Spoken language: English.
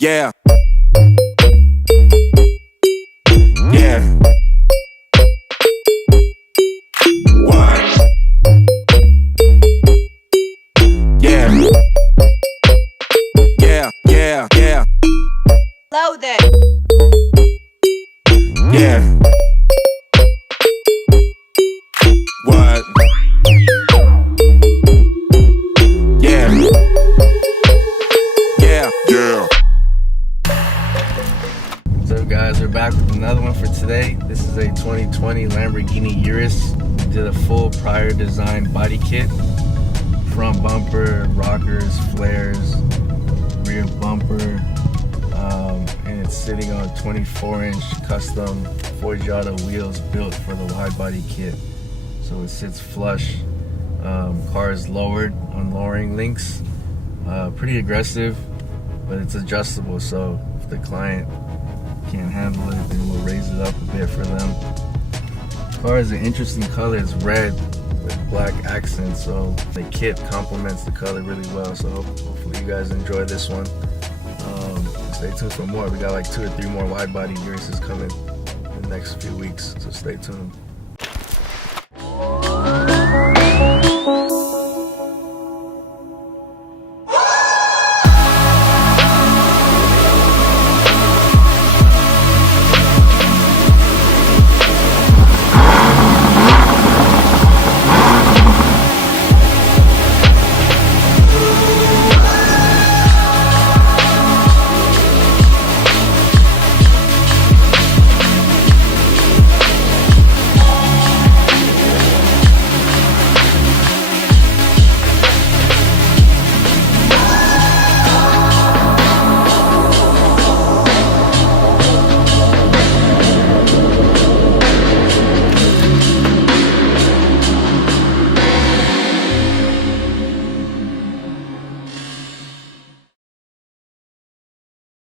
Yeah. Yeah. What? Yeah. Yeah, yeah, yeah. Loaded. Yeah. What? Yeah. Yeah. Yeah. What's up, guys? We're back with another one for today. This is a 2020 Lamborghini Urus. We did a full prior design body kit. Front bumper, rockers, flares, rear bumper, and it's sitting on 24-inch custom Forgiato wheels built for the wide body kit. So it sits flush. Car is lowered on lowering links. Pretty aggressive, but it's adjustable, so if the client can't handle it, then we'll raise it up a bit for them. Car is an interesting color. It's red with black accents, so the kit complements the color really well. So hopefully you guys enjoy this one. Stay tuned for more. We got like 2 or 3 more wide body Uruses coming in the next few weeks, so stay tuned.